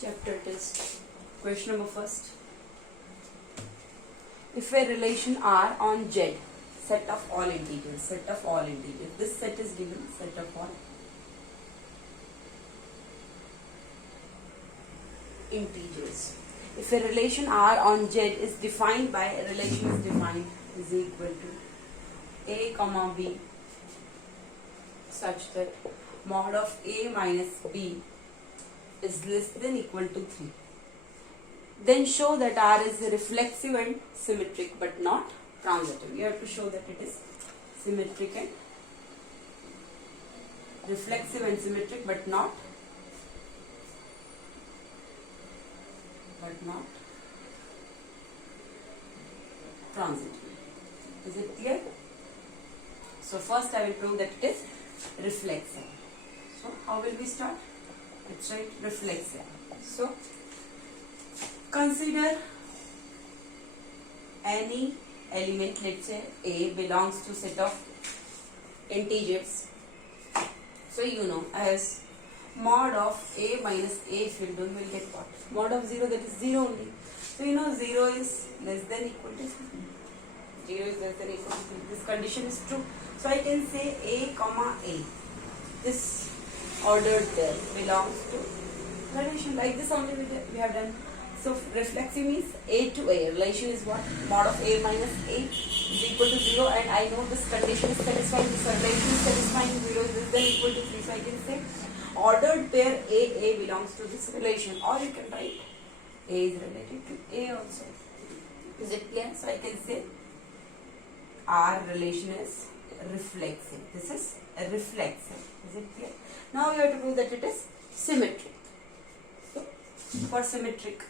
Chapter test. Question number first. If a relation R on Z, set of all integers, this set is given, set of all integers. If a relation R on Z is defined by, a relation is defined is equal to A comma B such that mod of A minus B is less than equal to 3. Then show that R is reflexive and symmetric but not transitive. You have to show that it is symmetric and reflexive and symmetric but not transitive. Is it clear? So first I will prove that it is reflexive. So how will we start? Let's write reflexive. So consider any element, let's say A belongs to set of integers. So you know, as mod of A minus A filled in will get what? Mod of 0, that is 0 only. So you know 0 is less than equal to 3. 0 is less than equal to 3. This condition is true. So I can say A comma A. This ordered pair belongs to relation. Like this only we have done. So reflexive means A to A. Relation is what? Mod of A minus A is equal to 0, and I know this condition is satisfying, this relation is satisfying, 0 is less than equal to 3. So I can say ordered pair A belongs to this relation, or you can write A is related to A also. Is it clear? So I can say our relation is reflexive. This is reflexive. Is it clear? Now you have to prove that it is symmetric. So for symmetric,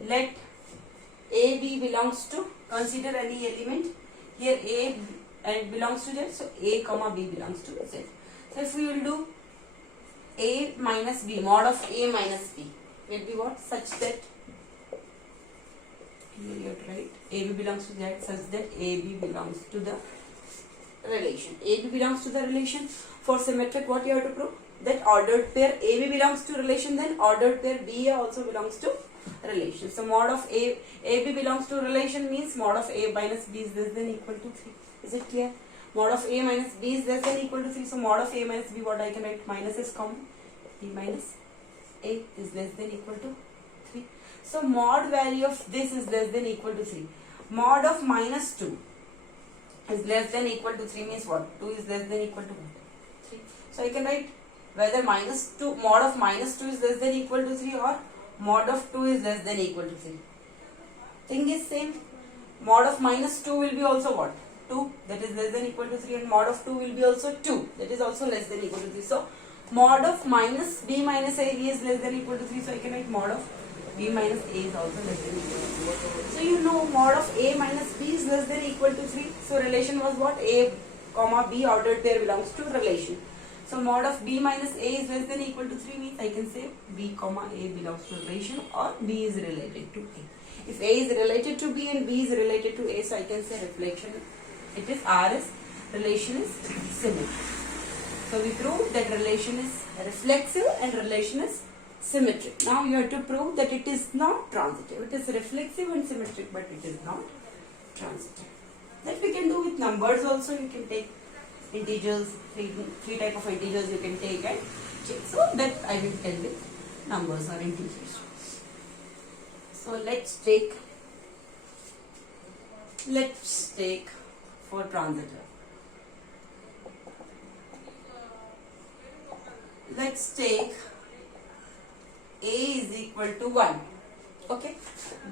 let AB belongs to, consider any element. Here A and belongs to Z, so A comma B belongs to Z. So if we will do A minus B, mod of A minus B will be what? Such that, here you have to write AB belongs to Z such that AB belongs to the relation. AB belongs to the relation. For symmetric, what you have to prove? That ordered pair AB belongs to relation, then ordered pair BA also belongs to relation. So mod of AB belongs to relation means mod of A minus B is less than equal to 3. Is it clear? Mod of A minus B is less than equal to 3. So mod of A minus B, what I can write? Minus is common. B minus A is less than equal to 3. So mod value of this is less than equal to 3. Mod of minus 2 is less than equal to 3 means what? 2 is less than equal to what? 3. So I can write whether minus 2, mod of minus 2 is less than equal to 3 or mod of 2 is less than equal to 3. Thing is same. Mod of minus 2 will be also what? 2, that is less than equal to 3, and mod of 2 will be also 2, that is also less than equal to 3. So mod of minus B minus A B is less than equal to 3. So I can write mod of B minus A is also less than equal to 3. So you know mod of A minus B is less than equal to 3. So relation was what? A comma B ordered pair belongs to relation. So mod of B minus A is less than equal to 3 means I can say B comma A belongs to relation, or B is related to A. If A is related to B and B is related to A, so I can say reflection, it is R is, relation is symmetric. So we proved that relation is reflexive and relation is symmetric. Now you have to prove that it is not transitive. It is reflexive and symmetric, but it is not transitive. That we can do with numbers also. You can take integers, three type of integers you can take and check. So that I will tell with numbers or integers. So let's take for transitive. Let's take A is equal to 1, okay,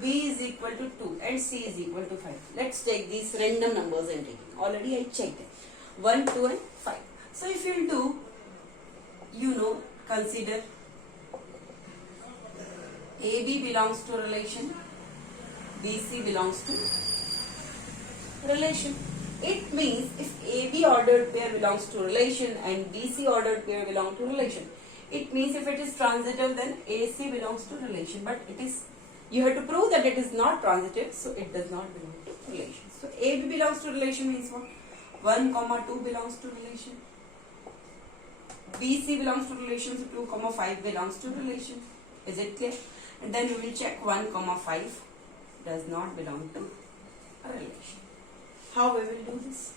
B is equal to 2 and C is equal to 5. Let's take these random numbers and take it. Already I checked it. 1, 2 and 5. So if you do, you know, consider AB belongs to relation, BC belongs to relation. It means if AB ordered pair belongs to relation and BC ordered pair belong to relation, it means if it is transitive then AC belongs to relation. But it is, you have to prove that it is not transitive, so it does not belong to relation. So AB belongs to relation means what? 1, 2 belongs to relation. BC belongs to relation, so 2 comma 5 belongs to relation. Is it clear? And then we will check 1 comma 5 does not belong to a relation. How we will do this?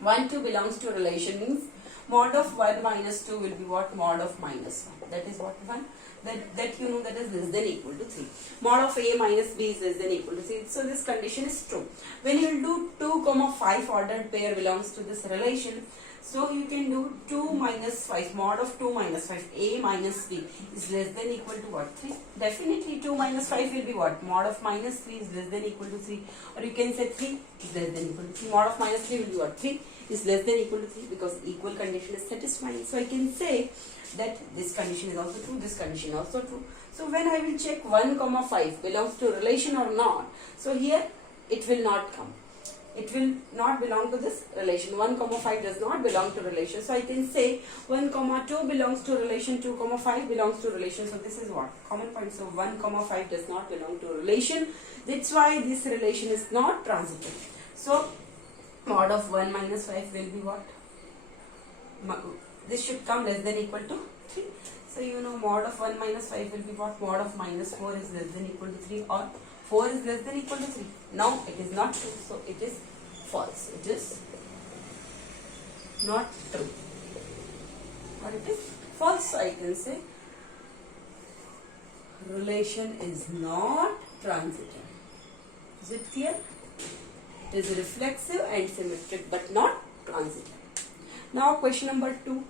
1 2 belongs to a relation means mod of 1 minus 2 will be what? Mod of minus 1. That is what 1? That you know that is less than equal to 3. Mod of A minus B is less than equal to 3. So this condition is true. When you will do 2 comma 5 ordered pair belongs to this relation, so you can do 2 minus 5, mod of 2 minus 5, A minus B is less than equal to what? 3. Definitely 2 minus 5 will be what? Mod of minus 3 is less than equal to 3. Or you can say 3 is less than equal to 3. Mod of minus 3 will be what? 3 is less than equal to 3 because equal condition is satisfying. So I can say that this condition is also true, this condition is also true. So when I will check 1 comma 5 belongs to relation or not, so here it will not come. It will not belong to this relation. 1 comma 5 does not belong to relation. So I can say 1 comma 2 belongs to relation, 2 comma 5 belongs to relation. So this is what? Common point. So 1 comma 5 does not belong to relation. That's why this relation is not transitive. So mod of 1 minus 5 will be what? This should come less than equal to 3. So you know mod of 1 minus 5 will be what? Mod of minus 4 is less than equal to 3 or 4 is less than equal to 3. Now it is not true. So it is false. It is not true. Or it is false. So I can say relation is not transitive. Is it clear? It is reflexive and symmetric but not transitive. Now question number 2.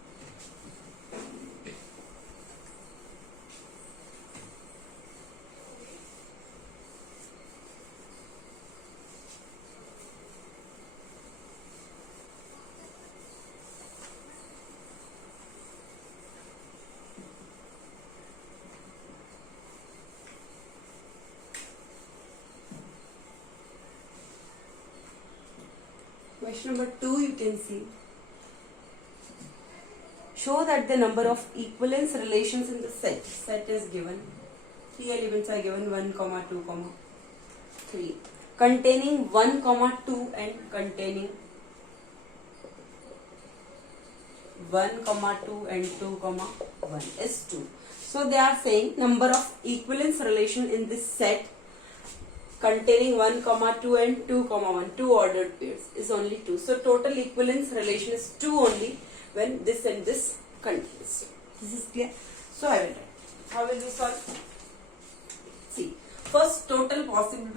Question number 2 you can see. Show that the number of equivalence relations in the set. Set is given. 3 elements are given 1, 2, 3. Containing 1, 2 and containing 1, 2 and 2, 1 is 2. So they are saying number of equivalence relation in this set containing 1, 2 and 2, 1, 2 ordered pairs is only 2. So total equivalence relation is 2 only when this and this continues. This is clear. So I will write. How will we solve? See, first total possible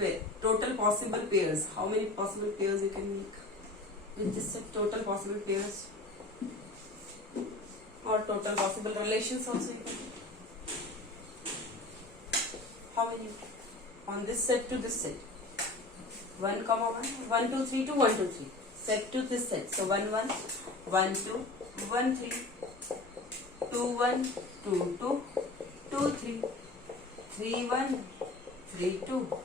pairs. How many possible pairs you can make with this set? Total possible pairs or total possible relations also you can make. How many? On this set to this set. 1, 1, 1, 2, 3 to 1, 2, 3. Set to this set. So 1, 1, 1, 2, 1, 3, 2, 1, 2, 2, 2, 3, 3, 1, 3, 2,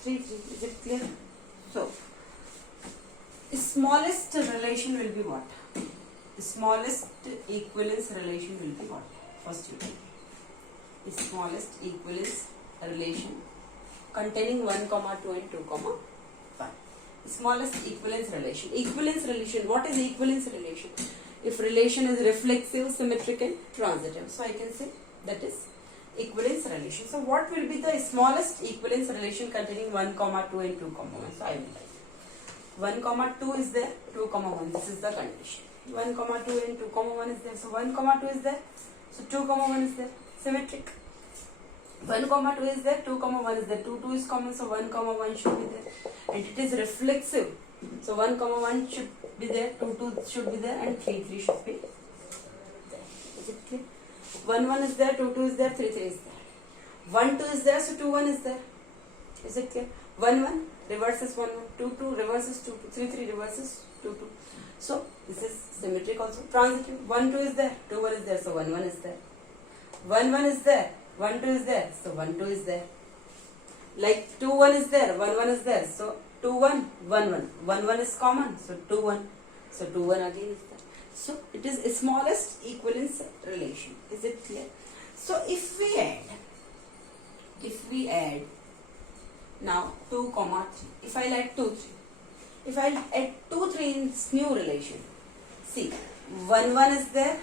3, 3. Is it clear? So, smallest relation will be what? Smallest equivalence relation will be what? First you take. Smallest equivalence relation containing 1, 2 and 2, 5. Smallest equivalence relation. Equivalence relation. What is equivalence relation? If relation is reflexive, symmetric and transitive. So I can say that is equivalence relation. So what will be the smallest equivalence relation containing 1, 2 and 2, 1? So I will write 1, 2 is there, 2, 1. This is the condition. 1, 2 and 2, 1 is there. So 1, 2 is there. So 2, 1 is there. Symmetric. 1, 2 is there, 2, 1 is there. 2, 2 is common, so 1, 1 should be there. And it is reflexive. So 1, 1 should be there, 2, 2 should be there, and 3, 3 should be there. Is it clear? 1, 1 is there, 2, 2 is there, 3, 3 is there. 1, 2 is there, so 2, 1 is there. Is it clear? 1, 1 reverses 1, 1. 2, 2 reverses 2, 2. 3, 3 reverses 2, 2. So this is symmetric also. Transitive. 1, 2 is there, 2, 1 is there, so 1, 1 is there. 1, 1 is there, 1, 2 is there, so 1, 2 is there. Like 2, 1 is there, 1, 1 is there, so 2, 1, 1, 1. 1, 1 is common, so 2, 1. So 2, 1 again is there. So it is a smallest equivalence relation. Is it clear? So if we add now 2, 3. If I add 2, 3. If I add 2, 3 in this new relation, See, 1 1 is there,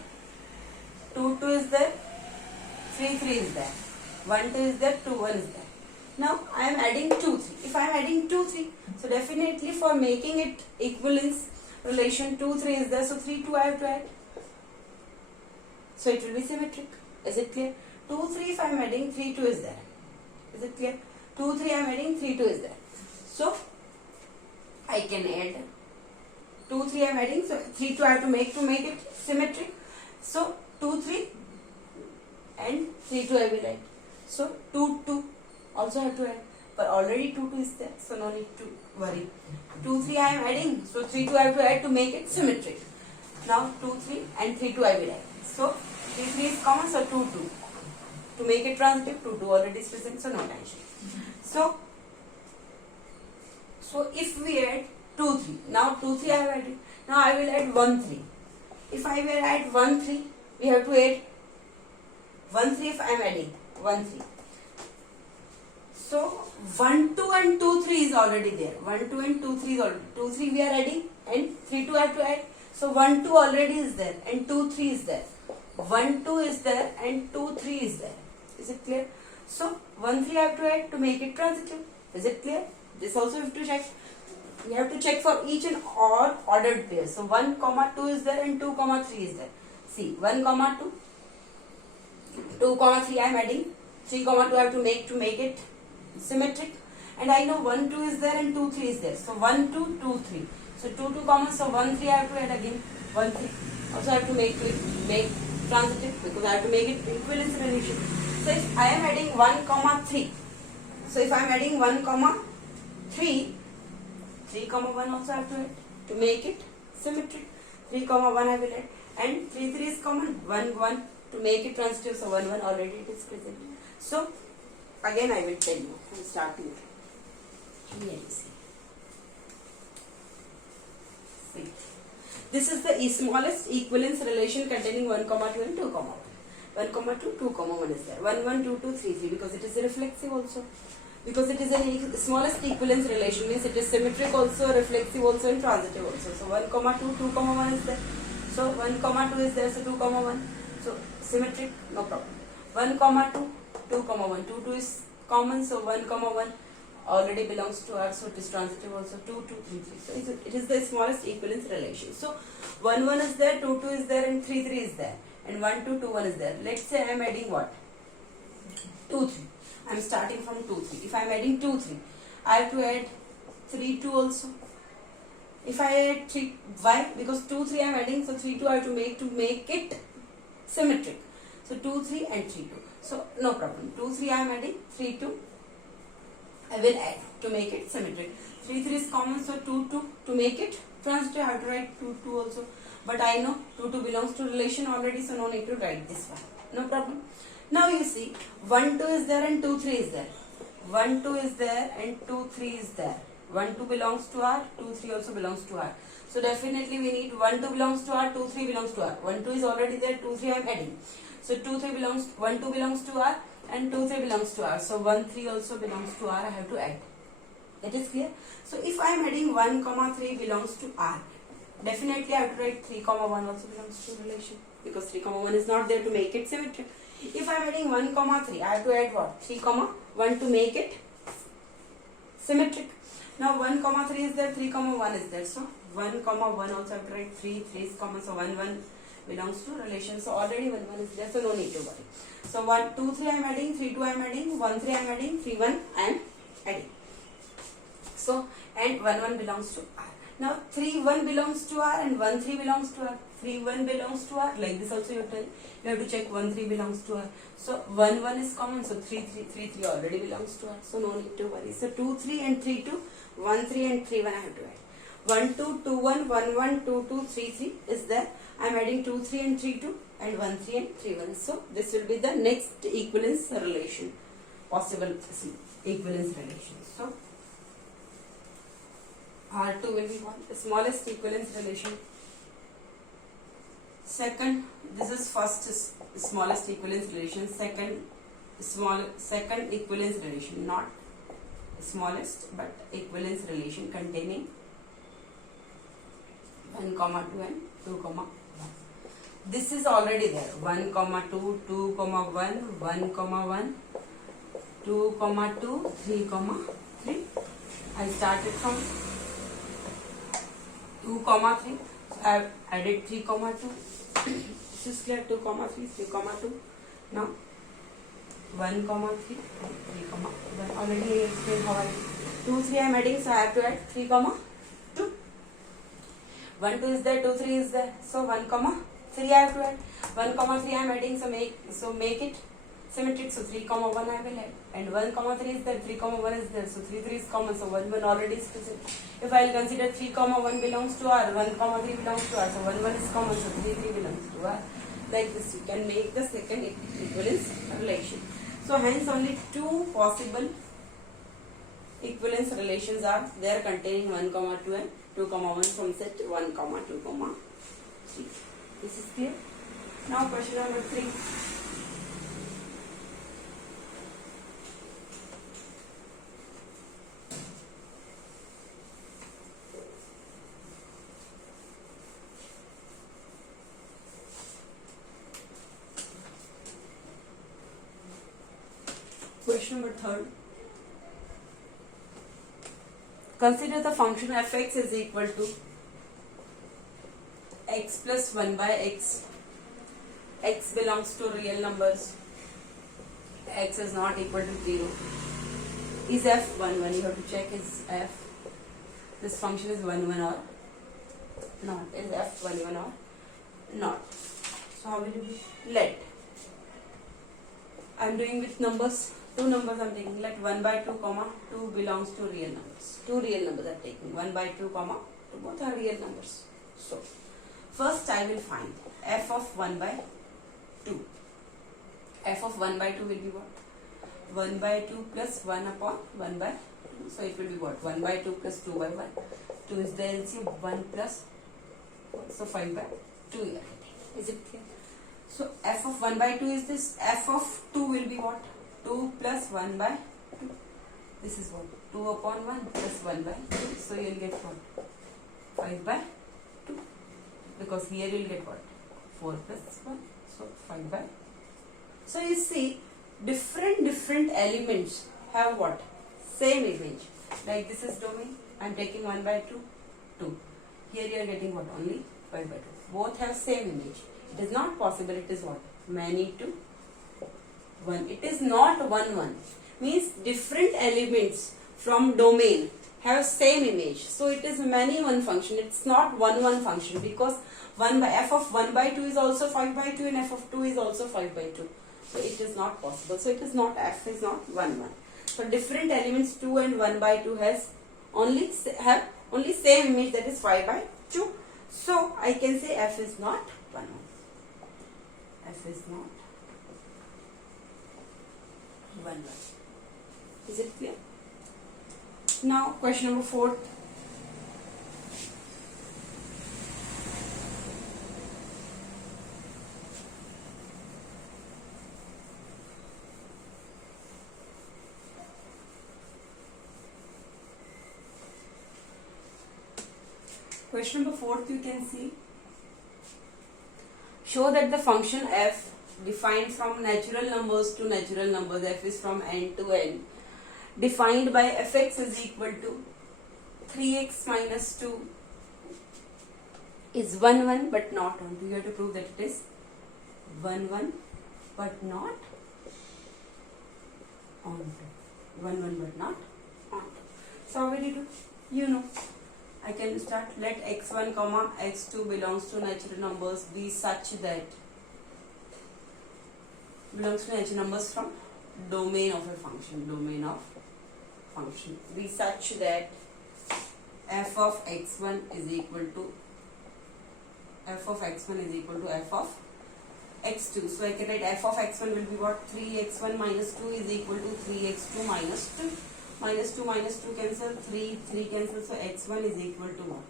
2 2 is there, 3 3 is there, 1 2 is there, 2 1 is there. Now I am adding 2 3. If I am adding 2 3, so definitely for making it equivalence relation 2 3 is there, so 3 2 I have to add. So it will be symmetric. Is it clear? 2 3 if I am adding, 3 2 is there. Is it clear? 2 3 I am adding, 3 2 is there. So I can add 2 3 I am adding, so 3 2 I have to make it symmetric. So 2 3 and 3 2 I will add. So 2 2 also have to add, but already 2 2 is there, so no need to worry. 2 3 I am adding, so 3 2 I have to add to make it symmetric. Now 2 3 and 3 2 I will add. So 3 3 is common, so 2 2. To make it transitive, 2 2 already is present, so no tension. So if we add 2 3, now 2 3 I have added. Now I will add 1 3. If I will add 1 3, we have to add 1 3 if I am adding 1 3. So 1 2 and 2 3 is already there. 1 2 and 2 3 is already. 2 3 we are adding and 3 2 I have to add. So 1 2 already is there and 2 3 is there. 1 2 is there and 2 3 is there. Is it clear? So 1 3 I have to add to make it transitive. Is it clear? This also we have to check. We have to check for each and all ordered pairs. So 1 comma 2 is there and 2 comma 3 is there. See, 1 comma 2, 2 comma 3 I am adding. 3 comma 2 I have to make it symmetric. And I know 1 2 is there and 2 3 is there. So 1 2 2 3. So 2 2 common. So 1 3 I have to add again. 1 3. Also I have to make transitive because I have to make it equivalence relation. So if I am adding 1 comma 3. So if I am adding 1 comma 3, 3 comma 1 also I have to add to make it symmetric. 3 comma 1 I will add. And 3 3 is common. 1 1 to make it transitive. So 1 1 already it is present. So again I will tell you. I am starting. Here you see. This is the smallest equivalence relation containing 1 comma 2 and 2 comma 1. 1 comma 2, 2 comma 1 is there. 1 1 2 2 3 3 because it is reflexive also. Because it is the smallest equivalence relation means it is symmetric also, reflexive also and transitive also. So 1 comma 2, 2 comma 1 is there. So 1 comma 2 is there, so 2 comma 1. So symmetric, no problem. 1 comma 2, 2 comma 1. 2 2 is common, so 1 comma 1 already belongs to R, so it is transitive also. 2 2 3 3. So it is the smallest equivalence relation. So 1 1 is there, 2 2 is there and 3 3 is there. And 1 2 2 1 is there. Let's say I am adding what? 2 3. I am starting from 2 3. If I am adding 2 3, I have to add 3 2 also. If I add 3, why? Because 2 3 I am adding, so 3 2 I have to make it symmetric. So 2 3 and 3 2. So no problem. 2 3 I am adding, 3 2 I will add to make it symmetric. 3 3 is common, so 2 2 to make it transitive I have to write 2 2 also. But I know 2 2 belongs to relation already, so no need to write this one. No problem. Now you see 1 2 is there and 2 3 is there. 1 2 is there and 2 3 is there. 1 2 belongs to R, 2 3 also belongs to R. So definitely we need 1 2 belongs to R, 2 3 belongs to R. 1 2 is already there, 2 3 I am adding. So 2 3 belongs, 1 2 belongs to R and 2 3 belongs to R. So 1 3 also belongs to R, I have to add. That is clear. So if I am adding 1 comma 3 belongs to R, definitely I have to write 3 comma 1 also belongs to relation because 3 comma 1 is not there to make it symmetric. If I am adding 1 comma 3, I have to add what? 3 comma 1 to make it symmetric. Now 1 comma 3 is there, 3 comma 1 is there. So 1 comma 1 also I have to write 3 is common. So 1 1 belongs to relation. So already 1 1 is there, so no need to worry. So 1 2 3 I am adding, 3 2 I am adding, 1 3 I am adding, 3 1 I am adding. So and 1 1 belongs to R. Now 3 1 belongs to R and 1 3 belongs to R. 3 1 belongs to R. Like this also you have to check 1 3 belongs to R. So 1 1 is common. So 3 3 already belongs to R. So no need to worry. So 2 3 and 3 2, 1 3 and 3 1 I have to add. 1 2 2 1 1 1 2 2 3 3 is there. I am adding 2 3 and 3 2 and 1 3 and 3 1. So this will be the next equivalence relation, possible equivalence relation. So R2 will be one, the smallest equivalence relation. Second, this is first smallest equivalence relation. Second equivalence relation, not smallest but equivalence relation containing 1 comma 2 and 2, 1. This is already there. 1, 2, 2, 1, 1, 1, 2, 2, 3, 3. I started from 2, 3. I have added 3, 2. This is clear. 2, 3, 3, 2. Now 1, 3, 3, 1. Already I explained how I do. 2, 3 I am adding, so I have to add 3, 2. 1, 2 is there, 2, 3 is there. So 1, 3 I have to add. 1, 3 I am adding, so make it symmetric. So 3, 1 I will add. And 1, 3 is there, 3, 1 is there. So 3, 3 is common. So 1, 1 already is present. If I will consider 3, 1 belongs to R, 1, 3 belongs to R. So 1, 1 is common. So 3, 3 belongs to R. Like this, you can make the second equivalence relation. So hence only two possible equivalence relations are there containing 1, 2 and 2, 1 from set 1, 2, 3. This is clear. Now question number 3. Question number 3. Consider the function fx is equal to x plus 1 by x. X belongs to real numbers. X is not equal to 0. Is f 1, 1? You have to check is f. This function is 1, 1 or not. Is f 1, 1 or not? So how will it be? Let. I am doing with numbers. Two numbers I am taking. Let 1 by 2, 2 belongs to real numbers. Two real numbers I am taking. 1 by 2, 2. Both are real numbers. So, first I will find f of 1 by 2. F of 1 by 2 will be what? 1 by 2 plus 1 upon 1 by 2. So, it will be what? 1 by 2 plus 2 by 1. 2 is the LCM. 1 plus, so 5 by 2 here. Is it clear? So, f of 1 by 2 is this. F of 2 will be what? 2 plus 1 by 2. This is what? 2 upon 1 plus 1 by 2. So you will get what? 5 by 2. Because here you will get what? 4 plus 1. So 5 by. So you see, different elements have what? Same image. Like this is domain. I am taking 1 by 2. 2. Here you are getting what? Only 5 by 2. Both have same image. It is not possible. It is what? Many to 1. It is not 1, 1. Means different elements from domain have same image. So it is many 1 function. It's not 1, 1 function because 1 by f of 1 by 2 is also 5 by 2 and f of 2 is also 5 by 2. So it is not possible. So it is not, f is not 1, 1. So different elements 2 and 1 by 2 have only same image, that is 5 by 2. So I can say f is not 1, 1. F is not 1, 1. Is it clear? Now question number 4. Question number 4, you can see. Show that the function f defined from natural numbers to natural numbers, f is from n to n, defined by fx is equal to 3x minus 2 is 1, 1 but not 1. You have to prove that it is 1, 1 but not on 2. 1, 1 but not on 2. So how will you do? You know. I can start. Let x1, x2 belongs to natural numbers be such that belongs to natural numbers from domain of a function. Domain of function be such that f of x1 is equal to f of x1 is equal to f of x2. So I can write f of x1 will be what? 3x1 minus 2 is equal to 3x2 minus 2. Minus 2 cancel, 3 cancel, so x1 is equal to what?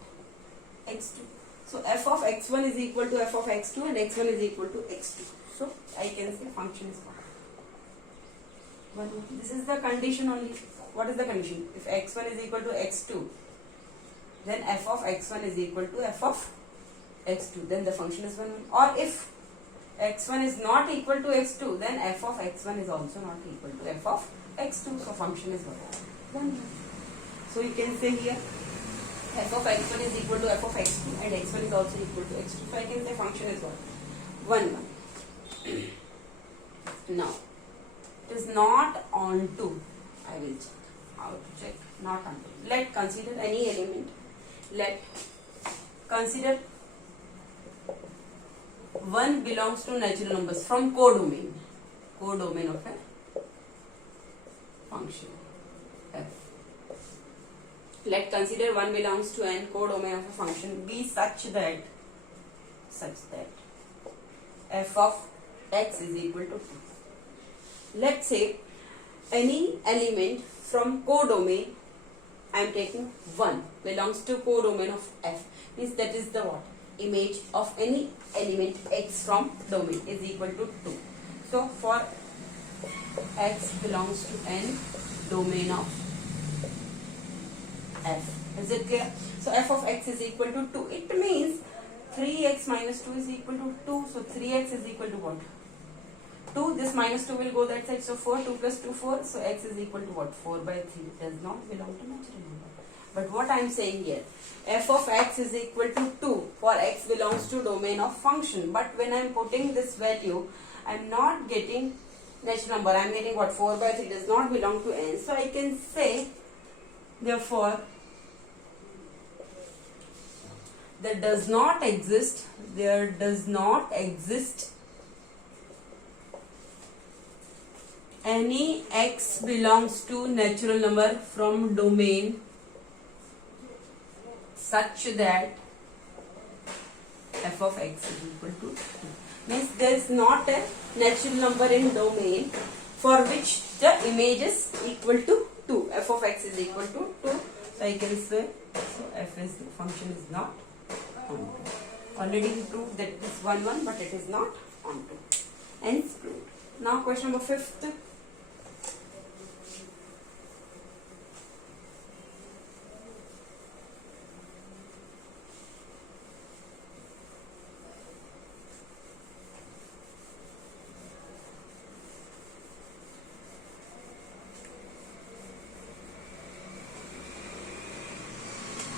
x2. So f of x1 is equal to f of x2 and x1 is equal to x2. So I can say function is what? This is the condition only. What is the condition? If x1 is equal to x2, then f of x1 is equal to f of x2, then the function is 1, 1. Or if x1 is not equal to x2, then f of x1 is also not equal to f of x2. So function is 1, 1. So you can say here f of x1 is equal to f of x2 and x1 is also equal to x2. So I can say function is 1, 1. Now it is not onto. I will check how to check not onto. Let consider any element. Let consider 1 belongs to natural numbers from codomain of a function f. Let consider 1 belongs to n codomain of a function be such that f of x is equal to 2. Let's say any element from codomain, I am taking 1 belongs to codomain of f, means that is the what? Image of any element x from domain is equal to 2. So for x belongs to n domain of f. Is it clear? So f of x is equal to 2. It means 3x minus 2 is equal to 2. So 3x is equal to what? 2. This minus 2 will go that side. So 4, 2 plus 2, 4. So x is equal to what? 4 by 3. It does not belong to natural number. But what I am saying here, f of x is equal to 2 for x belongs to domain of function. But when I am putting this value, I am not getting natural number. I am getting what? 4 by 3 does not belong to n. So I can say, therefore, there does not exist any x belongs to natural number from domain such that f of x is equal to 2. Means there is not a natural number in domain for which the image is equal to 2. F of x is equal to 2. So I can say, so f is the function is not onto. Already we proved that it is 1, 1, but it is not onto. Hence proved. Now question number 5th.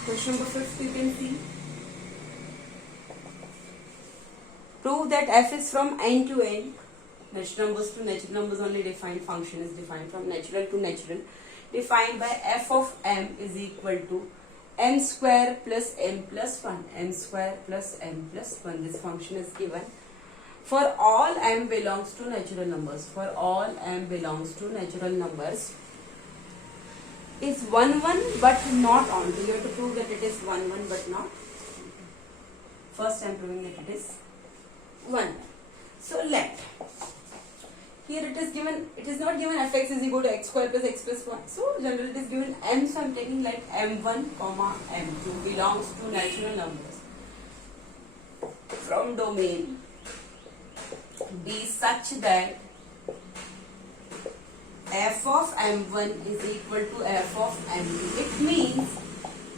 Question number 5 you can see. Prove that f is from n to n. Natural numbers to natural numbers only defined. Function is defined from natural to natural. Defined by f of m is equal to m square plus m plus 1. M square plus m plus 1. This function is given. For all m belongs to natural numbers. For all m belongs to natural numbers. Is 1, 1 but not onto. You have to prove that it is 1, 1 but not. First I am proving that it is 1. So let. Here it is given, it is not given fx is equal to x square plus x plus 1. So generally it is given m. So I am taking like m1 comma m2 belongs to natural numbers from domain be such that f of m1 is equal to f of m2. It means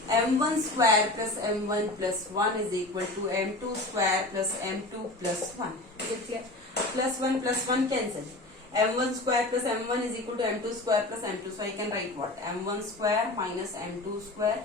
m1 square plus m1 plus 1 is equal to m2 square plus m2 plus 1. Is it clear? Plus 1 cancel. m1 square plus m1 is equal to m2 square plus m2. So I can write what? m1 square minus m2 square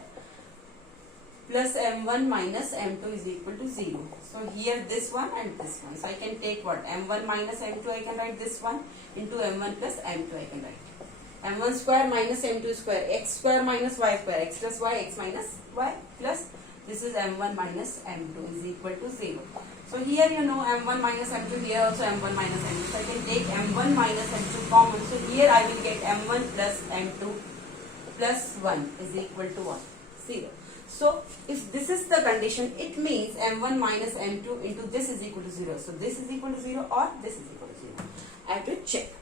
plus m1 minus m2 is equal to 0. So here this one and this one. So I can take what? m1 minus m2 I can write this one into m1 plus m2 I can write. m1 square minus m2 square, x square minus y square, x plus y, x minus y plus this is m1 minus m2 is equal to 0. So here you know m1 minus m2, here also m1 minus m2. So I can take m1 minus m2 common. So here I will get m1 plus m2 plus 1 is equal to what? 0. So if this is the condition, it means m1 minus m2 into this is equal to 0. So this is equal to 0 or this is equal to 0. I have to check.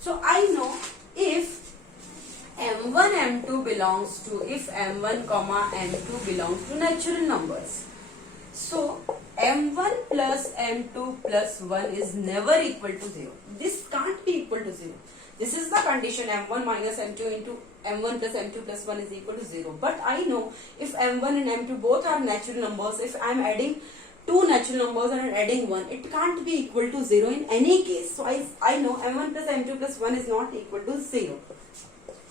So I know if m1 m2 belongs to, if m1 comma m2 belongs to natural numbers. So m1 plus m2 plus 1 is never equal to 0. This can't be equal to 0. This is the condition m1 minus m2 into m1 plus m2 plus 1 is equal to 0. But I know if m1 and m2 both are natural numbers, if I am adding two natural numbers and adding 1, it can't be equal to 0 in any case. So I know m1 plus m2 plus 1 is not equal to 0.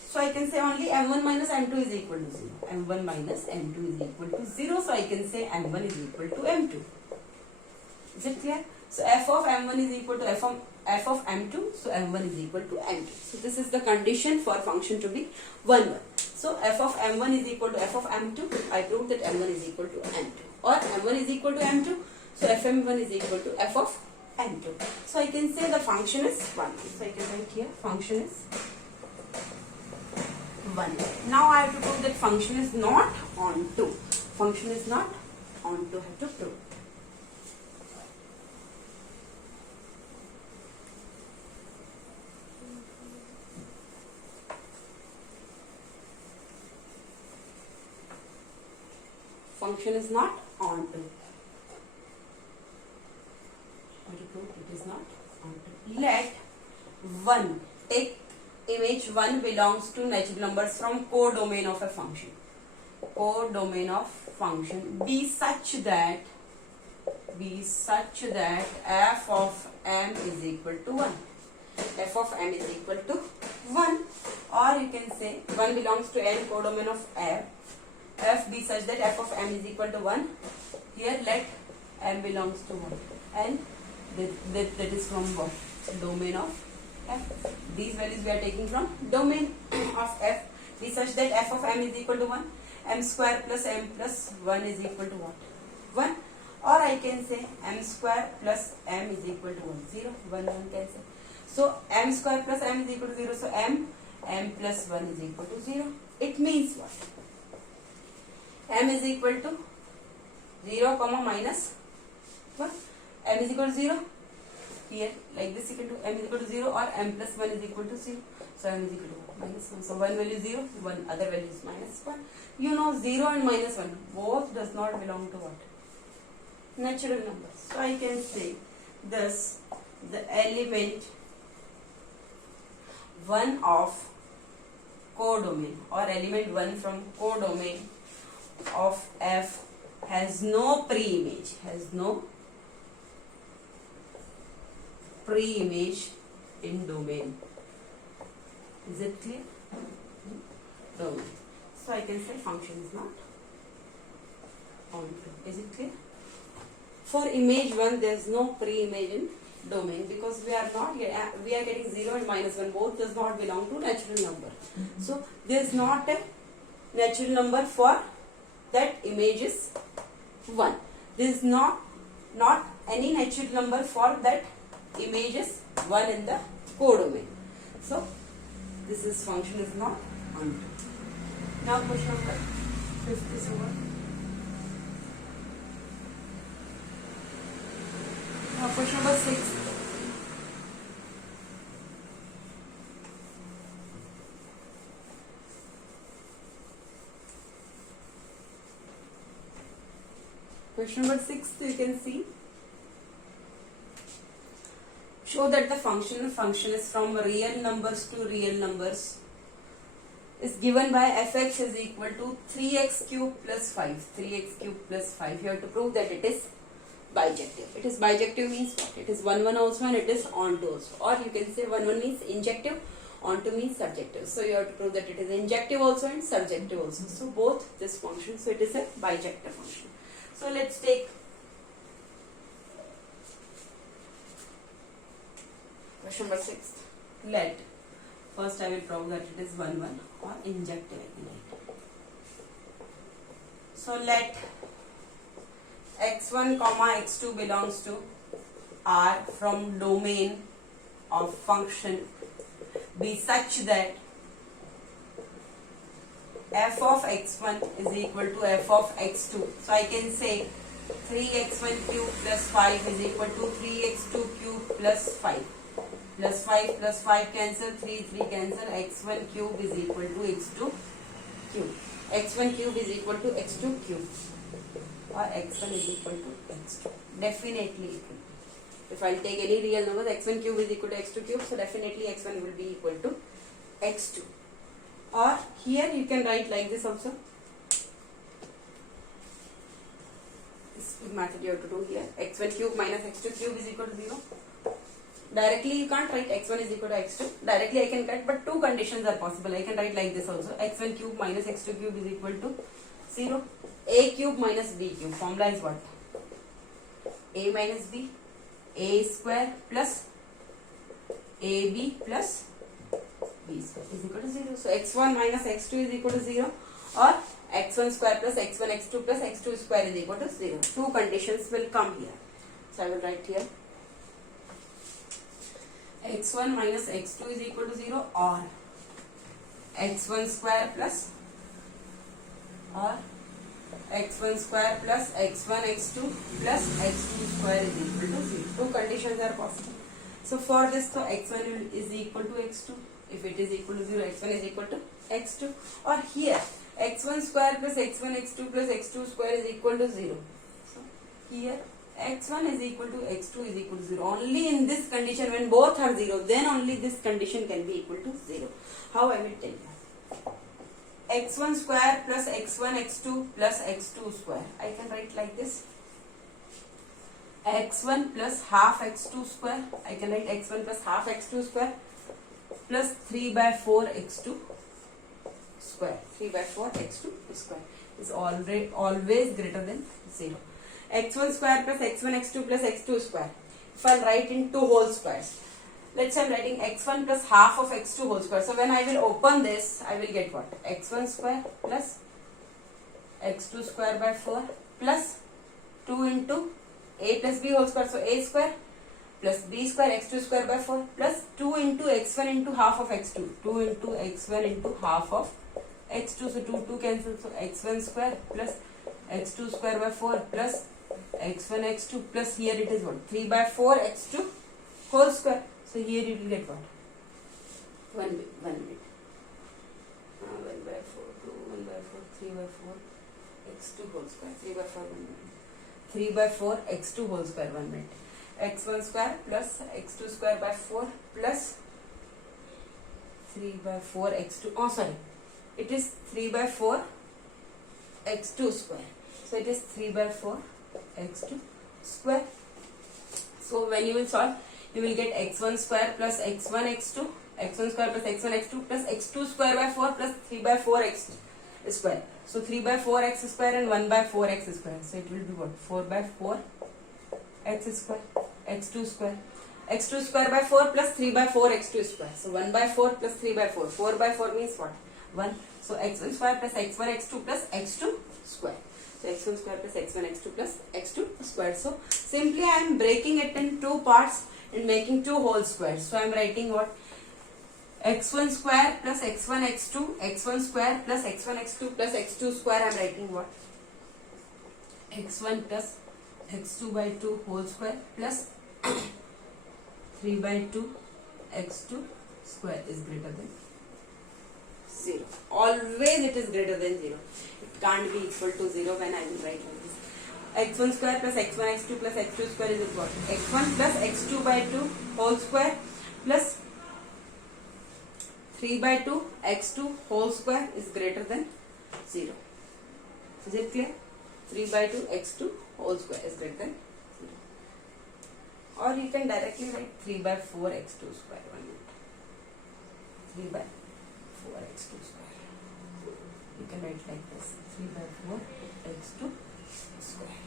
So I can say only m1 minus m2 is equal to 0. m1 minus m2 is equal to 0. So I can say m1 is equal to m2. Is it clear? So f of m1 is equal to f of m2. So m1 is equal to m2. So this is the condition for function to be 1, 1. So f of m1 is equal to f of m2. I proved that m1 is equal to m2. Or m1 is equal to m2. So fm1 is equal to f of m2. So I can say the function is 1. So I can write here function is 1. Now I have to prove that function is not onto. Function is not onto. I have to prove. Function is not onto. What to prove? It is not onto. Let 1 take image 1 belongs to natural numbers from codomain of a function. Codomain of function be such that f of m is equal to 1. F of m is equal to 1, or you can say 1 belongs to n codomain of f. F be such that f of m is equal to 1. Here let m belongs to 1, and that is from what? Domain of f. These values we are taking from domain of f. Be such that f of m is equal to 1. M square plus m plus 1 is equal to what? 1. Or I can say m square plus m is equal to 1. 0. 1 cancel. So m square plus m is equal to 0. So m plus 1 is equal to 0. It means what? M is equal to 0 comma minus 1. M is equal to 0. Here like this equal to m is equal to 0, or m plus 1 is equal to 0. So m is equal to minus 1. So one value is 0, one other value is minus 1. You know 0 and minus 1 both does not belong to what? Natural numbers. So I can say thus the element 1 of codomain or element 1 from codomain of f has no pre-image, in domain. Is it clear? Domain. So I can say function is not onto. Is it clear? For image 1 there is no pre-image in domain, because we are getting 0 and minus 1 both does not belong to natural number. So there is not a natural number for that image is 1. There is not any natural number for that image is 1 in the codomain. So this is function is not onto. Now question number 5 is over. Now question number 6. Question number 6, you can see. Show that the function is from real numbers to real numbers is given by fx is equal to 3x cube plus 5. 3x cube plus 5. You have to prove that it is bijective. It is bijective means what? It is 1 1 also and it is onto also. Or you can say 1 1 means injective, onto means surjective. So you have to prove that it is injective also and surjective also. So both this function. So it is a bijective function. So let's take question number 6. Let first I will prove that it is 1 1 or injective. So let x1 comma x2 belongs to R from domain of function be such that f of x1 is equal to f of x2. So I can say 3x1 cube plus 5 is equal to 3x2 cube plus 5. Plus 5 cancel, 3 cancel, x1 cube is equal to x2 cube. x1 cube is equal to x2 cube. Or x1 is equal to x2. Definitely equal. If I take any real numbers, x1 cube is equal to x2 cube, so definitely x1 will be equal to x2. Or here you can write like this also. method you have to do here. x1 cube minus x2 cube is equal to 0. Directly you can't write x1 is equal to x2. Directly I can write, but two conditions are possible. I can write like this also. x1 cube minus x2 cube is equal to 0. A cube minus b cube. Formula is what? A minus b. A square plus ab plus b square is equal to 0. So x1 minus x2 is equal to 0, or x1 square plus x1 x2 plus x2 square is equal to 0. Two conditions will come here. So I will write here x1 minus x2 is equal to 0, or x1 square plus, or x1 square plus x1 x2 plus x2 square is equal to 0. Two conditions are possible. So for this, so x1 is equal to x2. If it is equal to 0, x1 is equal to x2. Or here, x1 square plus x1 x2 plus x2 square is equal to 0. So here, x1 is equal to x2 is equal to 0. Only in this condition, when both are 0, then only this condition can be equal to 0. How I will tell you? x1 square plus x1 x2 plus x2 square. I can write like this. x1 plus half x2 square. I can write x1 plus half x2 square plus 3 by 4 x2 square. 3 by 4 x2 square is always greater than 0. x1 square plus x1 x2 plus x2 square. If I write in two whole squares, let's say I am writing x1 plus half of x2 whole square. So when I will open this, I will get what? x1 square plus x2 square by 4 plus 2 into a plus b whole square. So a square plus b square x2 square by 4 plus 2 into x1 into half of x2. 2 into x1 into half of x2. So 2 cancel. So x1 square plus x2 square by 4 plus x1 x2 plus here it is what? 3 by 4 x2 whole square. So here you will get what? 1 bit. 1 by 4, 2, 1 by 4, 3 by 4 x2 whole square. 3 by 4, 1 minute. 3 by 4 x2 whole square 1 minute. x1 square plus x2 square by 4 plus 3 by 4 x2. Oh sorry, it is 3 by 4 x2 square. So it is 3 by 4 x2 square. So when you will solve, you will get x1 square plus x1 x2, x1 square plus x1 x2 plus x2 square by 4 plus 3 by 4 x square. So 3 by 4 x square and 1 by 4 x square. So it will be what? 4 by 4 x square, x2 square. x2 square by 4 plus 3 by 4 x2 square. So 1 by 4 plus 3 by 4. 4 by 4 means what? 1. So x1 square plus x1 x2 plus x2 square. So x1 square plus x1 x2 plus x2 square. So simply I am breaking it in two parts and making two whole squares. So I am writing what? x1 square plus x1 x2, x1 square plus x1 x2 plus x2 square. I am writing what? x1 plus x2 by 2 whole square plus 3 by 2 x2 square is greater than 0. Always it is greater than 0. It can't be equal to 0 when I will write like this. x1 square plus x1 x2 plus x2 square is equal to x1 plus x2 by 2 whole square plus 3 by 2 x2 whole square is greater than 0. Is it clear? 3 by 2 x2 whole square is greater than 0. Or you can directly write 3 by 4 x2 square. 1 minute. 3 by 4 x2 square. You can write like this. 3 by 4 x2 square.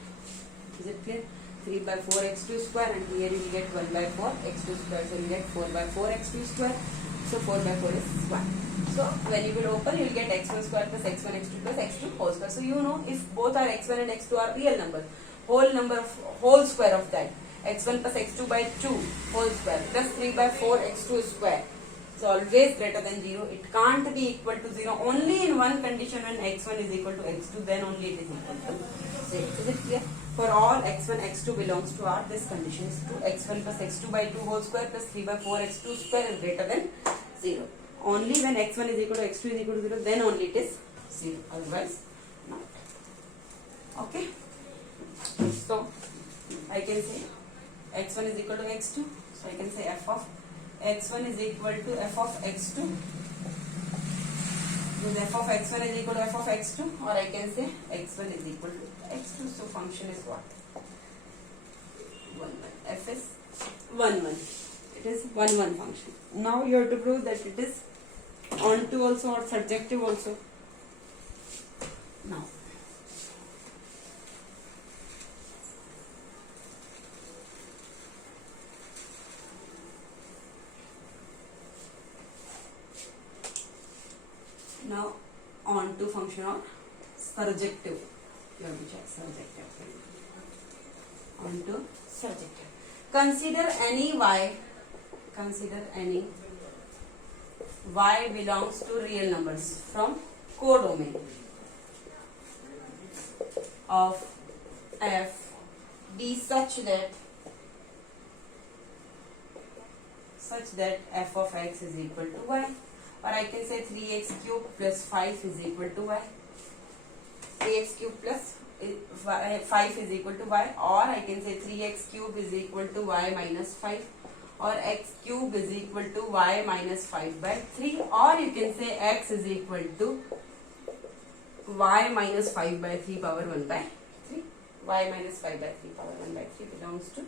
Is it clear? 3 by 4 x2 square, and here you will get 1 by 4 x2 square. So you will get 4 by 4 x2 square. So 4 by 4 is 1. So when you will open, you will get x1 square plus x1 x2 plus x2 whole square. So you know, if both are x1 and x2 are real numbers, whole square of that, x1 plus x2 by 2 whole square plus 3 by 4 x2 square is always greater than 0. It can't be equal to 0. Only in one condition, when x1 is equal to x2, then only it is equal to 0. Is it clear? For all x1, x2 belongs to R, this condition is true. x1 plus x2 by 2 whole square plus 3 by 4 x2 square is greater than 0. Only when x1 is equal to x2 is equal to 0, then only it is 0. Otherwise, not. Okay? So, I can say x1 is equal to x2. So, I can say f of x1 is equal to f of x2. Because f of x1 is equal to f of x2, or I can say x1 is equal to x2. So function is what? f is 1 1. It is 1 1 function. Now you have to prove that it is onto also or surjective also. Now onto function or surjective. You have to check surjective. Onto surjective. Consider any y. Consider any y belongs to real numbers from codomain of f be such that f of x is equal to y, or I can say 3x cube plus 5 is equal to y. 3x cube plus 5 is equal to y, or I can say 3x cube is equal to y minus 5, or x cube is equal to y minus 5 by 3, or you can say x is equal to y minus 5 by 3 power 1 by 3. Y minus 5 by 3 power 1 by 3 belongs to.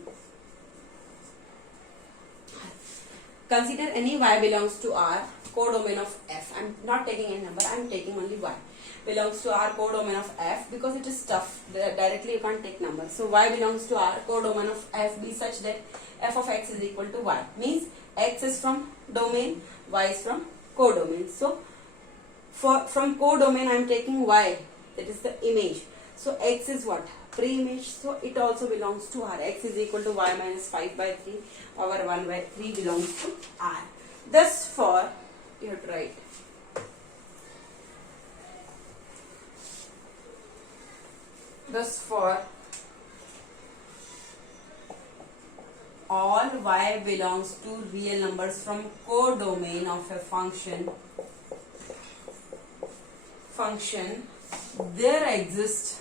Consider any y belongs to R codomain of f. I am not taking any number, I am taking only y. Belongs to R codomain of f because it is tough. Directly you can't take numbers. So y belongs to R codomain of f be such that f of x is equal to y. Means x is from domain, y is from codomain. So from codomain I am taking y, that is the image. So x is what? Pre-image. So it also belongs to R. X is equal to y minus 5 by 3 over 1 by 3 belongs to R. Thus for, you have to write. Thus for all y belongs to real numbers from codomain of a function, there exists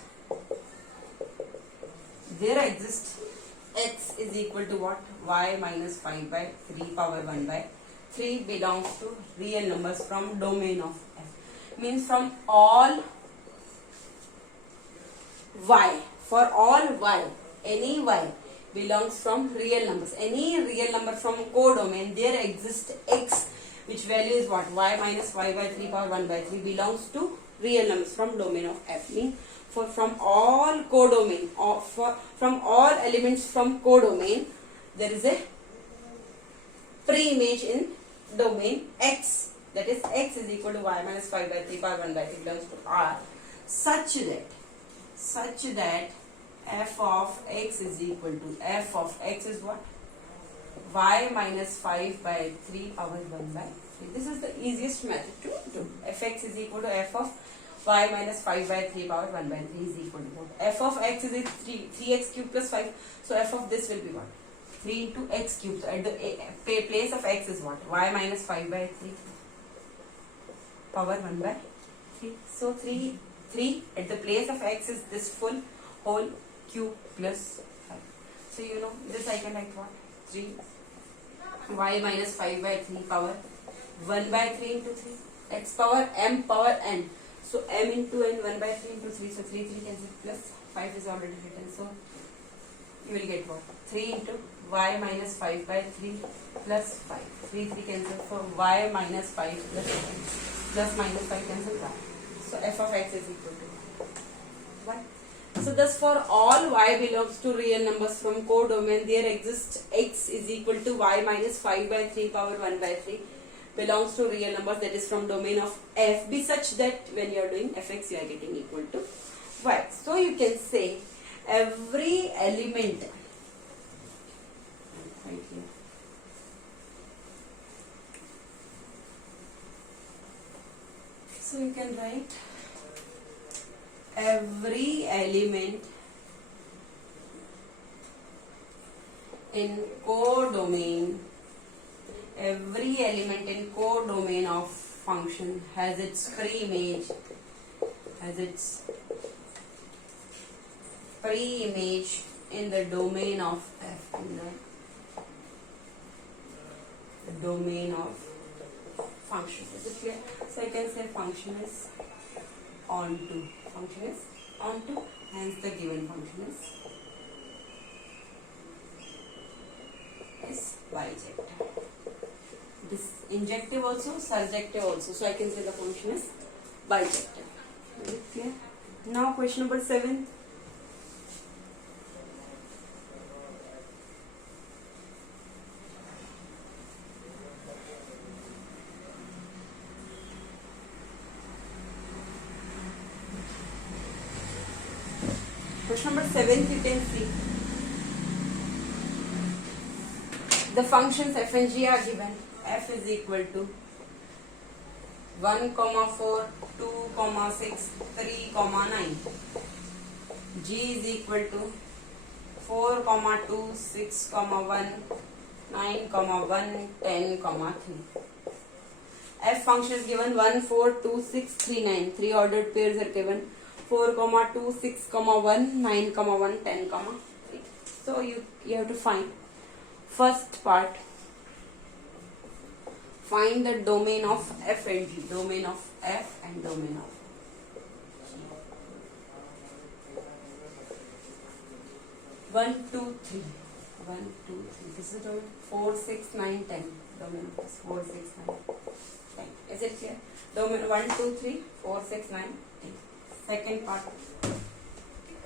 x is equal to what? Y minus 5 by 3 power 1 by 3 belongs to real numbers from domain of f. Means from all y, for all y, any y belongs from real numbers. Any real number from codomain, there exists x, which value is what? Y minus 5 by 3 power 1 by 3 belongs to real numbers from domain of f. Means from all codomain, or from all elements from codomain, there is a pre-image in domain x, that is x is equal to y minus 5 by 3 power 1 by 3 belongs to R, such that f of x is equal to, f of x is what? Y minus 5 by 3 power 1 by 3. This is the easiest method to do. Fx is equal to f of y minus 5 by 3 power 1 by 3 is equal to what? F of x is 3x cube plus 5. So f of this will be what? 3 into x cube. So at the place of x is what? Y minus 5 by 3 power 1 by 3. So 3 at the place of x is this full whole cube plus 5. So you know this I can write what? 3 y minus 5 by 3 power 1 by 3 into 3 x power m power n. So m into n 1 by 3 into 3. So 3 cancel plus 5 is already written. So you will get what? 3 into y minus 5 by 3 plus 5. 3 cancel. So y minus 5 plus minus 5 cancel y. So f of x is equal to y. So thus for all y belongs to real numbers from codomain, there exists x is equal to y minus 5 by 3 power 1 by 3 belongs to real numbers, that is from domain of f, be such that when you are doing fx you are getting equal to y. So you can say every element right here. So you can write every element in codomain, every element in codomain of function has its pre-image, in the domain of f, in the domain of function. Is it clear? So I can say function is onto, hence the given function is bijective. This injective also, surjective also. So I can say the function is bijective. Is it clear? Now question number 7. Question number 7 you can see. The functions f and g are given. F is equal to 1, 4, 2, 6, 3, 9. G is equal to 4, 2, 6, 1, 9, 1, 10, 3. F function is given 1, 4, 2, 6, 3, 9. 3 ordered pairs are given. 4, 2, 6, 1, 9, 1, 10, 3. So you have to find first part. Find the domain of f and g. Domain of f and domain of g. 1, 2, 3. 1, 2, 3. This is domain 4, 6, 9, 10. Domain of 4, 6, 9, 10. Is it clear? Domain 1, 2, 3, 4, 6, 9, 10. Second part.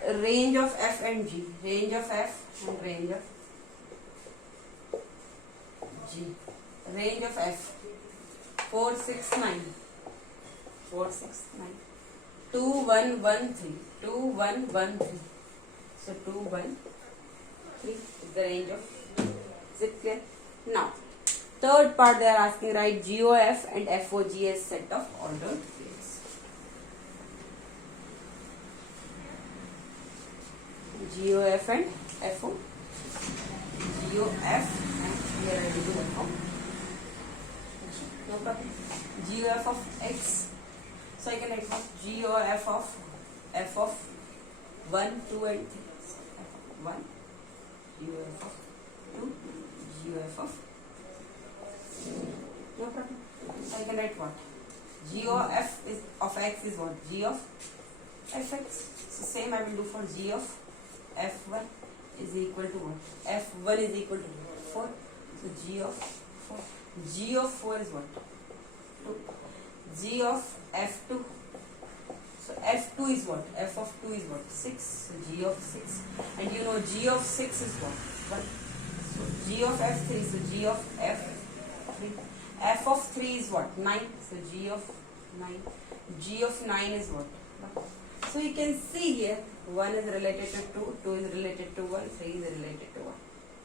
Range of f and g. Range of f and range of g. Range of f 4, 6, 9. 4, 6, 9. 2, 1, 1, 3. 2, 1, 1, 3. So 2, 1, 3 is the range of. Is it clear? Now, third part they are asking write GOF and FOG as set of ordered pairs. GOF and FO. GOF and here I will do FO. No problem. GOF of x. So I can write GOF of f of 1, 2 and 3. So f of 1, GOF of 2, GOF of. No problem. So I can write what? G of x is what? G of fx. So same I will do for G of f1 is equal to what? f1 is equal to 4. So G of 4. G of 4 is what? 2. G of f2. So f2 is what? F of 2 is what? 6. So G of 6. And you know G of 6 is what? 1. So G of f3. So G of f3. F of 3 is what? 9. So G of 9. G of 9 is what? 1. So you can see here 1 is related to 2, 2 is related to 1, 3 is related to 1.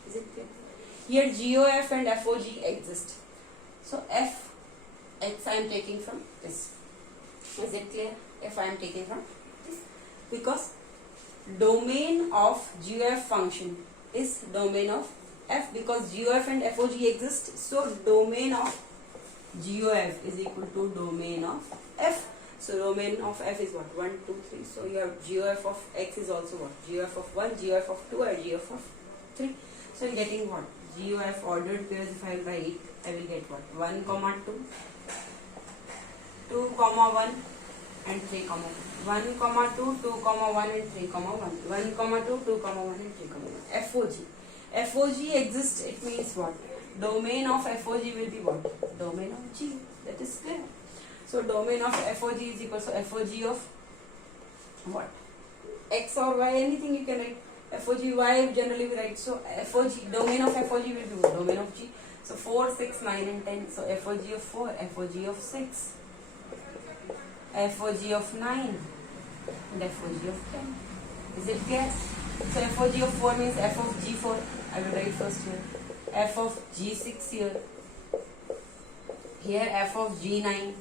Is it clear? Here GOF and FOG exist. So f x I am taking from this. Is it clear? If I am taking from this. Because domain of GOF function is domain of f, because GOF and FOG exist. So domain of GOF is equal to domain of f. So domain of f is what? 1, 2, 3. So your GOF of x is also what? GOF of 1, GOF of 2 and GOF of 3. So I am getting what? GOF ordered pairs if I will write, I will get what? 1, 2, 2, 1 and 3, 1. 1, 2, 2, 1 and 3, 1. 1, 2, 2, 1 and 3, 1. FOG. FOG exists, it means what? Domain of FOG will be what? Domain of G. That is clear. So domain of FOG is equal to FOG of what? X or Y, anything you can write. FOG Y generally we write. So FOG, domain of FOG will be what? Domain of G. So 4, 6, 9 and 10. So FOG of 4, FOG of 6, FOG of 9 and FOG of 10. Is it clear? So FOG of 4 means F of G4. I will write first here. F of G6 here. Here F of G9.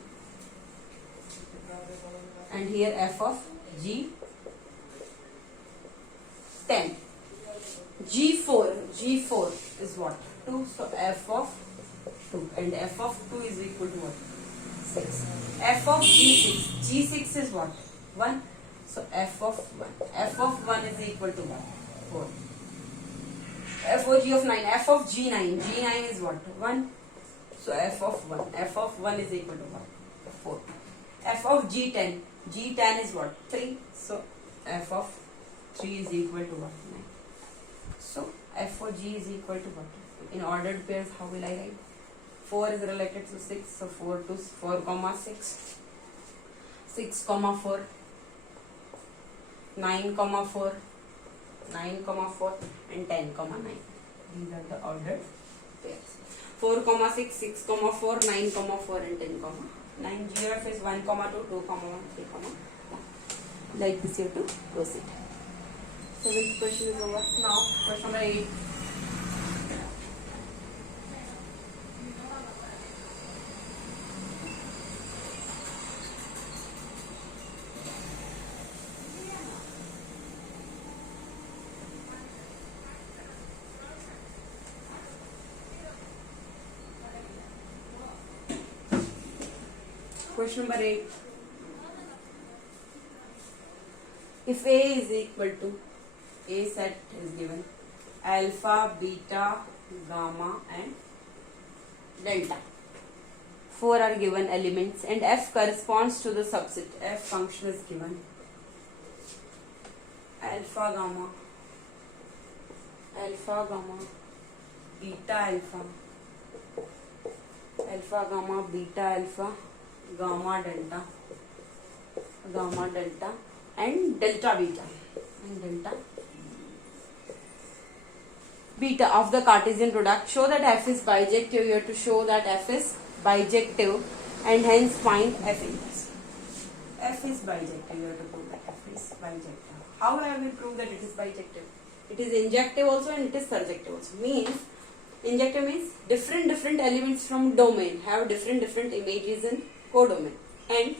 And here F of G10. G4 is what? 2. So F of 2. And F of 2 is equal to what? 6. F of G6. G6 is what? 1. So F of 1. F of 1 is equal to what? 4. FOG of 9. F of G9. G9 is what? 1. So F of 1. F of 1 is equal to what? 4. F of G10. G10 is what? 3. So F of 3 is equal to what? 9. So F for G is equal to what? In ordered pairs, how will I write? 4 is related to 6, so 4 to 4 comma 6, 6 comma 4, 9 comma 4, 9 comma 4, and 10 comma 9. These are the ordered pairs. 4 comma 6, 6 comma 4, 9 comma 4, and 10 comma 9. G of is 1 comma 2, 2 comma 1, 3 comma 1. Like this you have to proceed. Seventh question is over. Now question number 8. Question number 8. If A is equal to, A set is given, alpha, beta, gamma and delta. 4 are given elements and F corresponds to the subset. F function is given. Alpha, gamma, beta, alpha, gamma, beta, alpha, gamma, delta, and delta beta of the Cartesian product. Show that F is bijective. You have to show that F is bijective and hence find F inverse. F is bijective. You have to prove that F is bijective. How have we proved that it is bijective? It is injective also and it is surjective also. Means injective means different elements from domain have different images in codomain, and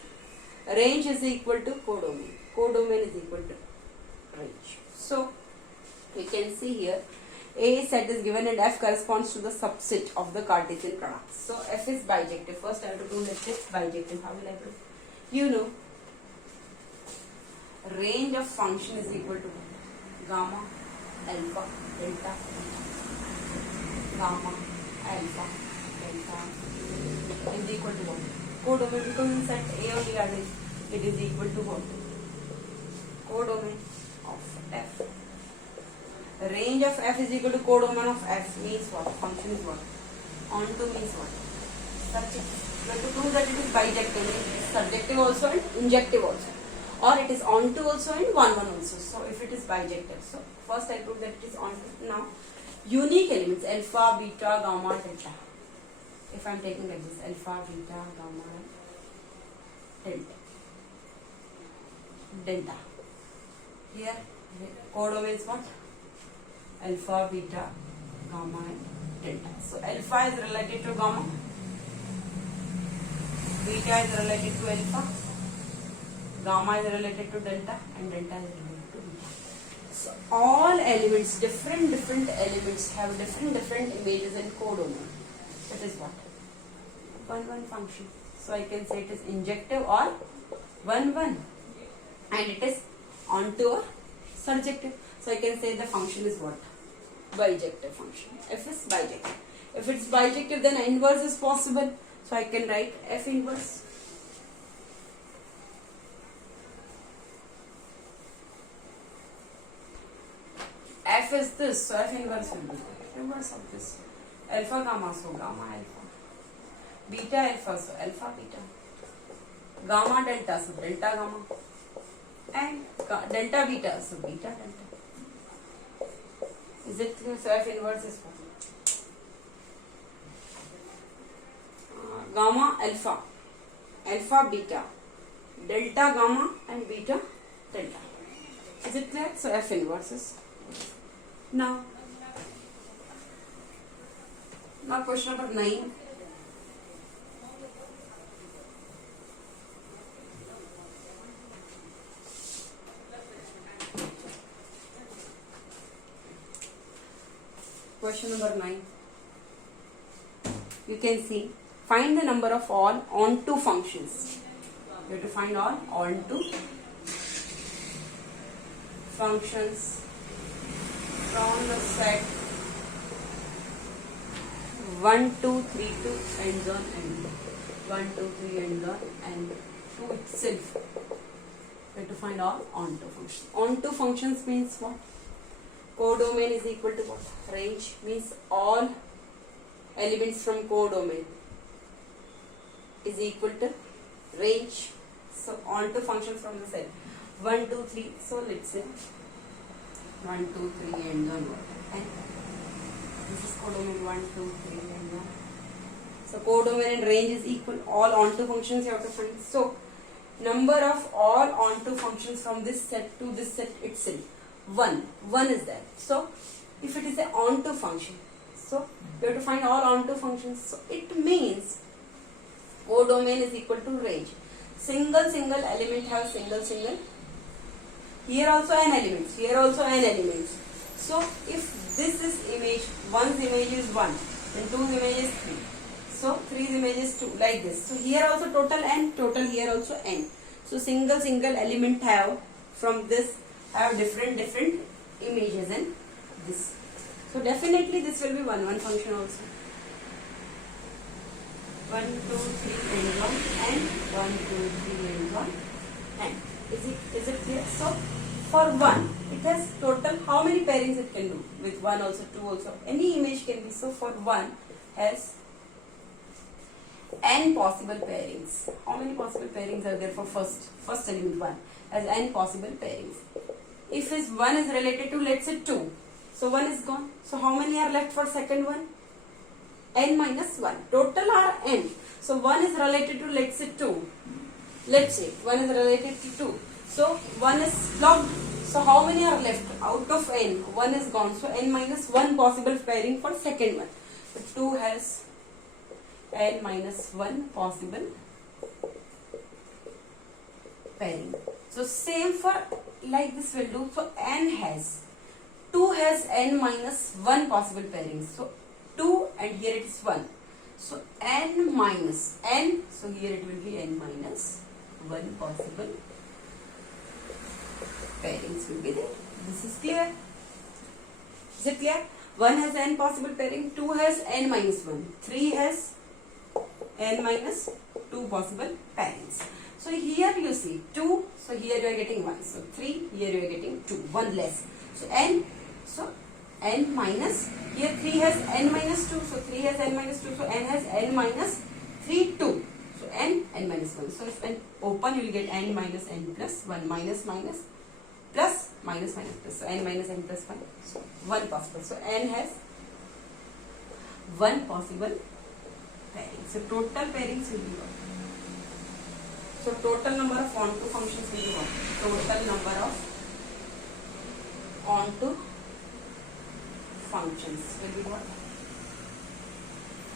range is equal to codomain. Codomain is equal to range. So we can see here A set is given and F corresponds to the subset of the Cartesian product. So F is bijective. First I have to prove that it is bijective. How will I prove? You know, range of function is equal to gamma, alpha, delta, gamma, alpha, delta is equal to what? Codomain, because in set A only added, it is equal to what? Codomain of F. Range of F is equal to codomain of F means what? Function is what? Onto means what? Subjective. You have to prove that it is bijective, it is subjective also and injective also. Or it is onto also and 1 also. So if it is bijective, so first I prove that it is onto. Now unique elements alpha, beta, gamma, delta. If I am taking like this, alpha, beta, gamma, delta. Here codomain is what? Alpha, beta, gamma and delta. So alpha is related to gamma, beta is related to alpha, gamma is related to delta, and delta is related to beta. So all elements, different elements have different images in codomain. That is what? 1 function. So I can say it is injective or 1 and it is onto or surjective. So I can say the function is what? Bijective function. F is bijective. If it's bijective, then inverse is possible. So I can write F inverse. F is this, so F inverse will be inverse of this. Alpha gamma, so gamma alpha. Beta alpha, so alpha beta. Gamma delta, so delta gamma. And delta beta, so beta delta. Is it clear? So F inverse is what? Gamma alpha, alpha beta, delta gamma and beta delta. Is it clear? So F inverse is. Now question number 9. Question number 9. You can see, find the number of all onto functions. You have to find all onto functions from the set 1, 2, 3 to ends on and 1, 2, 3 ends on and 2 itself. You have to find all onto functions. Onto functions means what? codomain is equal to what? Range means all elements from codomain is equal to range. So on to functions from the set 1, 2, 3. So let's say 1, 2, 3 and 1. And this is codomain 1, 2, 3 and 1. So codomain and range is equal. All onto functions you have to find. So number of all onto functions from this set to this set itself. 1 is there. So if it is an onto function, so you have to find all onto functions. So it means codomain is equal to range. Single element have single. Here also an element. Here also an element. So if this is image, one's image is 1 and two's image is 3. So 3's image is 2, like this. So here also total n, total here also n. So single element have from this have different images in this. So definitely this will be 1 function also. 1, 2, 3 and 1 and 1, 2, 3 and 1 and is it clear? So for 1 it has total how many pairings it can do? With 1 also, 2 also, any image can be. So for 1 has n possible pairings. How many possible pairings are there for first element 1? Has n possible pairings. If his 1 is related to, let's say, 2, so 1 is gone. So how many are left for second one? N minus 1. Total are n. So 1 is related to, let's say, 2. Let's say 1 is related to 2. So 1 is logged. So how many are left? Out of n, 1 is gone. So n minus 1 possible pairing for second one. So 2 has n minus 1 possible pairing. So same for like this will do. So n has 2 has n minus 1 possible pairings. So 2 and here it is 1. So n minus n. So here it will be n minus 1 possible pairings will be there. This is clear. Is it clear? 1 has n possible pairing. 2 has n minus 1. 3 has n minus 2 possible pairings. So here you see 2, so here you are getting 1. So 3, here you are getting 2, 1 less. So n minus, here 3 has n minus 2, so 3 has n minus 2, so n has n minus 3, 2. So n minus 1. So if n open, you will get n minus n plus 1 minus plus minus plus. So n minus n plus 1. So 1 possible. So n has 1 possible pairing. So total pairings will be 1. So total number of onto functions will be 1. Total number of onto functions will be what?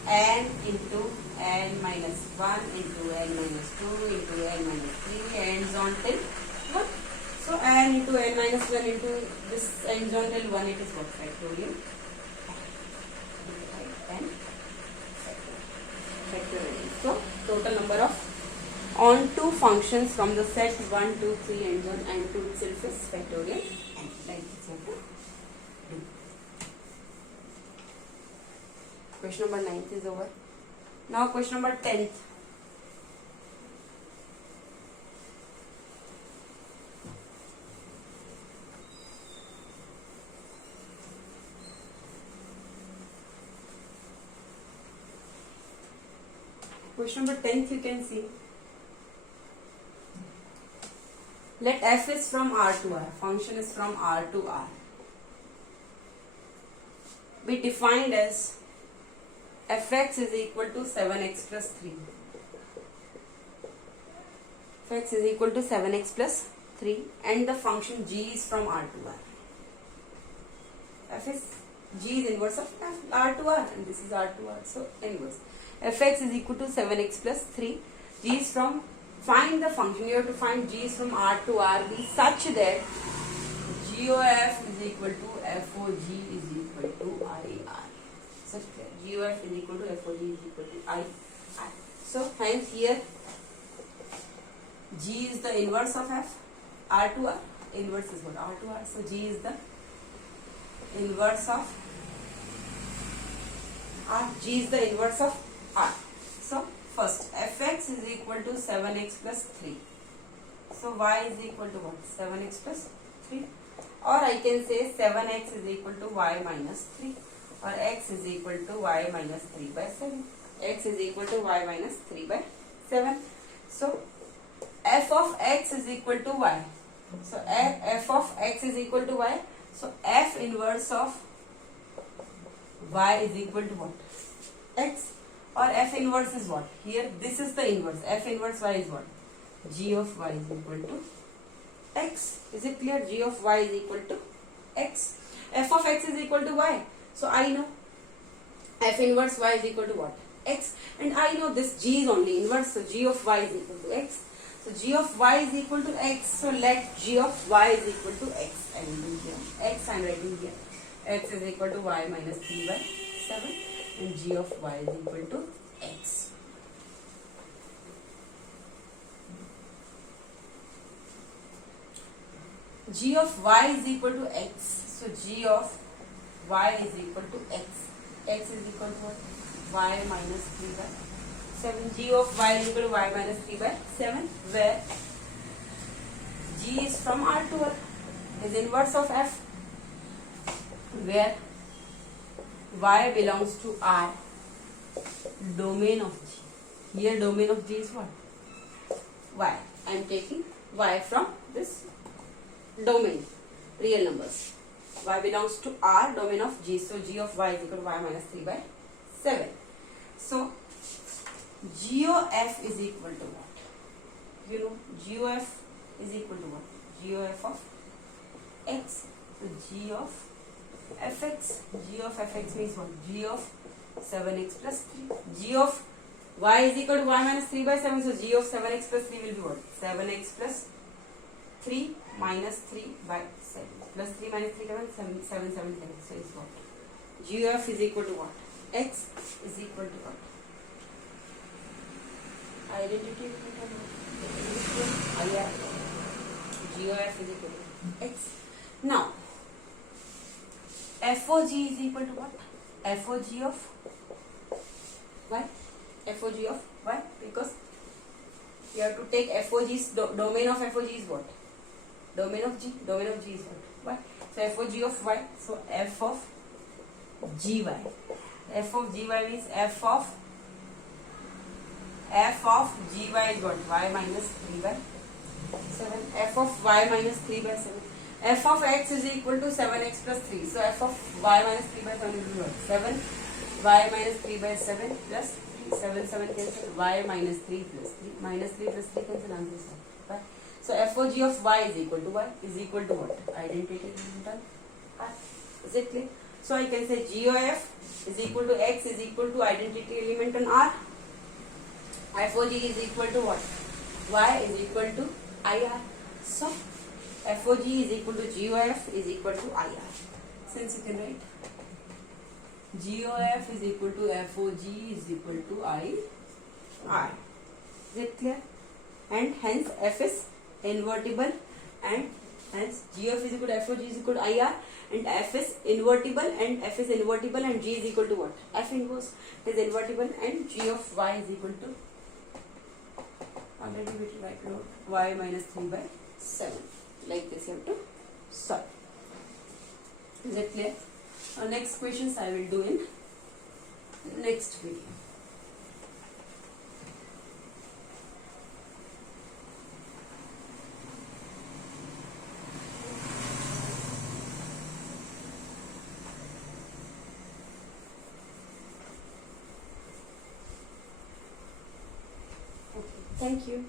N into n minus 1 into n minus 2 into n minus 3 ends on till 1. So n into n minus 1 into this ends on till 1, it is what? Factorial n factorial. So total number of onto functions from the set 1, 2, 3 ends on n to itself is factorial n. Like this you have to do. Question number 9th is over. Now question number 10th. Question number 10th you can see. Let f is from R to R. Function is from R to R. Be defined as fx is equal to 7x plus 3. Fx is equal to 7x plus 3 and the function g is from R to R. F is g is inverse of R to R and this is R to R. So inverse. Fx is equal to 7x plus 3. G is from, find the function. You have to find g is from R to R be such that g of f is equal to f of g is equal to IR. Such that g of f is equal to f of g is equal to IR. So hence here g is the inverse of f. R to R. Inverse is what? R to R. So g is the inverse of R. G is the inverse of R. So first fx is equal to 7x plus 3. So y is equal to what? 7x plus 3. or I can say 7x is equal to y minus 3, or x is equal to y minus 3 by 7. X is equal to y minus 3 by 7. So f of x is equal to y. So f of x is equal to y. So f inverse of y is equal to what? X. Or f inverse is what? Here this is the inverse. F inverse y is what? G of y is equal to x. Is it clear? G of y is equal to x. F of x is equal to y. So I know f inverse y is equal to what? X. And I know this g is only inverse. So g of y is equal to x. So g of y is equal to x. So let g of y is equal to x. I will do here. X I am writing here. X is equal to y minus 3 by 7. And g of y is equal to x. G of y is equal to x. So g of y is equal to x. X is equal to what? Y minus 3 by 7. G of y is equal to y minus 3 by 7, where g is from R to R, is inverse of f, where y belongs to R, domain of g. Here domain of g is what? Y. I am taking y from this domain, real numbers. Y belongs to R, domain of g. So g of y is equal to y minus 3 by 7. So g of f is equal to what? You know, g of f is equal to what? G of f of x. So g of fx. G of fx means what? G of 7x plus 3. G of y is equal to y minus 3 by 7. So g of 7x plus 3 will be what? 7x plus 3 minus 3 by 7. Plus 3 minus 3 7, 7, 7. So it's what? G of f is equal to what? X is equal to what? Identity G of f is equal to x. Now FOG is equal to what? FOG of y. FOG of y, because you have to take FOG's domain of FOG is what? Domain of g. Domain of g is what? Y. So FOG of y. So f of gy. F of gy means f of gy is what? Y minus 3 by 7. F of y minus 3 by 7. F of x is equal to 7x plus 3. So f of y minus 3 by 7 will be what? 7 y minus 3 by 7 plus 3. 7 7 cancel. Y minus 3 plus 3. Minus 3 plus 3 cancel. Answer is what? So FOG of y is equal to y is equal to what? Identity element R. Is it clear? So I can say G of f is equal to x is equal to identity element on R. FOG is equal to what? Y is equal to IR. So FOG is equal to G of f is equal to IR. Since you can write G of f is equal to FOG is equal to IR. Is it clear? And hence f is invertible, and hence G of f is equal to FOG is equal to IR, and f is invertible, and f is invertible, and g is equal to what? F inverse is invertible, and G of y is equal to, already we write note, y minus 3 by 7. Like this you have to solve. Is it clear? Next questions I will do in next video. Thank you.